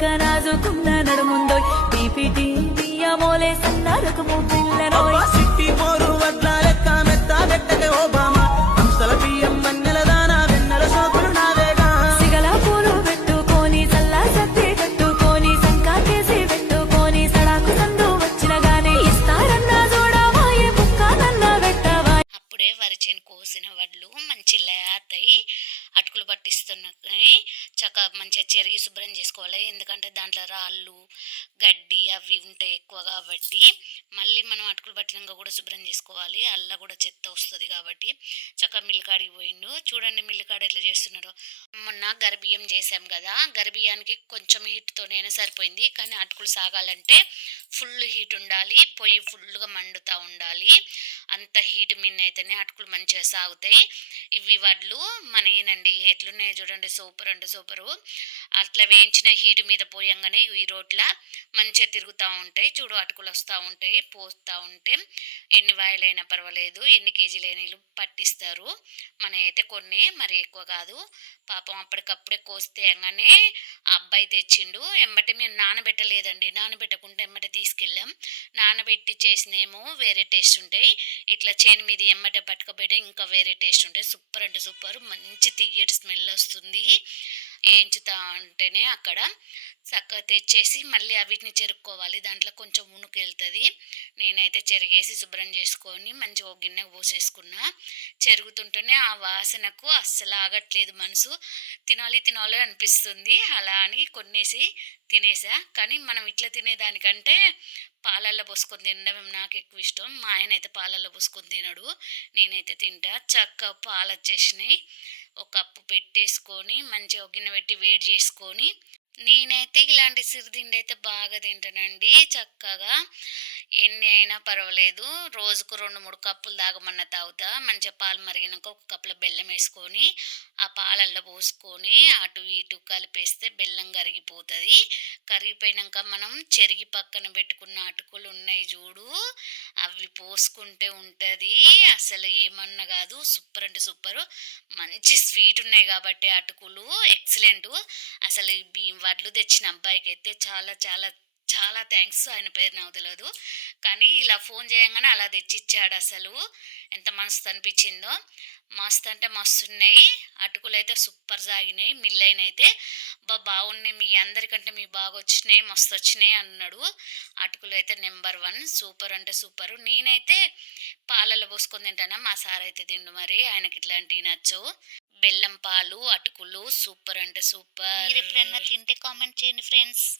లెక్క నాజుకున్న నడుముందోయ్ పీపీటీ బియ్యమోలే సన్నరకము పిల్లనోయ్ సిట్టి మోరు వడ్ల లెక్క మెత్త పెట్టకే ఓబామా హంసల బియ్యం మన్నెల దానా వెన్నెల సోకులు నావేగా సిగల పూలు పెట్టుకొని సల్లా సత్తి కట్టుకొని సంకాకేసి పెట్టుకొని సడాకు సందు వచ్చిన గాని ఇస్తారన్నా చూడవాయే బుక్కనన్నా పెట్టవా. అప్పుడే వరి చేను కోసిన వడ్లు మంచి లేతాయి, అటుకులు పట్టిస్తున్నాయి. మంచిగా చెరిగి శుభ్రం చేసుకోవాలి, ఎందుకంటే దాంట్లో రాళ్ళు గడ్డి అవి ఉంటాయి ఎక్కువ కాబట్టి. మళ్ళీ మనం అటుకులు పట్టినాక కూడా శుభ్రం చేసుకోవాలి, అల్ల కూడా చెత్త వస్తుంది కాబట్టి. మిల్లికాడికి పోయిండు, చూడండి మిల్లికాడ ఎట్లా చేస్తున్నారో. మొన్న గర్భియం చేసాం కదా, గర్భియానికి కొంచెం హీట్తోనైనా సరిపోయింది, కానీ అటుకులు సాగాలంటే ఫుల్ హీట్ ఉండాలి, పొయ్యి ఫుల్గా మండుతూ ఉండాలి. అంత హీట్ మిన్ అయితేనే అటుకులు మంచిగా సాగుతాయి. ఇవి వడ్లు మనయేనండి, ఎట్లున్నాయి చూడండి, సూపర్ అంటే సూపరు. అట్లా వేయించిన హీటు మీద పోయంగానే ఈ రోట్ల మంచిగా తిరుగుతూ ఉంటాయి. చూడు అటుకులు వస్తూ ఉంటాయి, పోస్తూ ఉంటే ఎన్ని వాయిలైనా పర్వాలేదు, ఎన్ని కేజీలైనా వీళ్ళు పట్టిస్తారు. మన అయితే కొన్ని మరి ఎక్కువ కాదు. పాపం అప్పటికప్పుడే కోస్తే ఎంగానే ఆ అబ్బాయి తెచ్చిండు. ఎంబటి మేము నానబెట్టలేదండి, నానబెట్టకుండా ఎంబట తీసుకెళ్ళాం. నానబెట్టి చేసినేమో వేరే టేస్ట్ ఉంటాయి, ఇట్లా చేను మీద ఎంబట పట్టుకపోయడం ఇంకా వేరే టేస్ట్ ఉంటాయి. సూపర్ అంటే సూపర్, మంచి తియ్యటి స్మెల్ వస్తుంది. వేయించుతా ఉంటేనే అక్కడ చక్కగా తెచ్చేసి మళ్ళీ వీటిని చెరుక్కోవాలి, దాంట్లో కొంచెం ఉనుకు వెళ్తుంది. నేనైతే చెరిగేసి శుభ్రం చేసుకొని మంచిగా ఒక గిన్నెకు పోసేసుకున్నా. చెరుగుతుంటేనే ఆ వాసనకు అస్సలు ఆగట్లేదు మనసు, తినాలి తినాలి అనిపిస్తుంది. అలా అని కొన్నేసి తినేసా. కానీ మనం ఇట్లా తినేదానికంటే పాలల్లో పోసుకొని తినడం నాకు ఎక్కువ ఇష్టం. మా ఆయన అయితే పాలల్లో పోసుకొని తినడు, నేనైతే తింటా. చక్కగా పాలు వచ్చేసినాయి, ఒక కప్పు పెట్టేసుకొని మంచిగా ఒక గిన్నె పెట్టి వేడి చేసుకొని, నేనైతే ఇలాంటి సిరిదిండి అయితే బాగా తింటానండి. చక్కగా ఎన్ని అయినా పర్వాలేదు, రోజుకు 2-3 కప్పులు తాగమన్న తాగుతా. మంచిగా పాలు మరిగినాక ఒక కప్పులో బెల్లం వేసుకొని ఆ పాలల్లో పోసుకొని అటు ఇటు కలిపేస్తే బెల్లం కరిగిపోతుంది. కరిగిపోయినాక మనం చెరిగి పక్కన పెట్టుకున్న అటుకులు ఉన్నాయి చూడు, అవి పోసుకుంటే ఉంటుంది. అసలు ఏమన్నా కాదు, సూపర్ అంటే సూపరు. మంచి స్వీట్ ఉన్నాయి కాబట్టి అటుకులు ఎక్సలెంట్. అసలు ఈ వడ్లు తెచ్చిన అబ్బాయికి అయితే చాలా చాలా చాలా థ్యాంక్స్. ఆయన పేరు నాకు తెలియదు, కానీ ఇలా ఫోన్ చేయగానే అలా తెచ్చిచ్చాడు. అసలు ఎంత మస్తు అనిపించిందో, మస్తు అంటే మస్తు ఉన్నాయి. అటుకులు అయితే సూపర్ సాగినాయి. మిల్లైన అయితే బాగున్నాయి, మీ అందరికంటే మీ బాగా వచ్చినాయి, మస్తు వచ్చినాయి అన్నాడు. అటుకులు అయితే నెంబర్ 1, సూపర్ అంటే సూపరు. నేనైతే పాలల్లో పోసుకొని తింటానా, మా సార్ అయితే తిండు, మరి ఆయనకి ఇట్లాంటివి నచ్చవు. బెల్లం పాలు అటుకులు సూపర్ అంటే సూపర్. మీరు ఎప్పుడన్నా తింటే కామెంట్ చేయండి ఫ్రెండ్స్.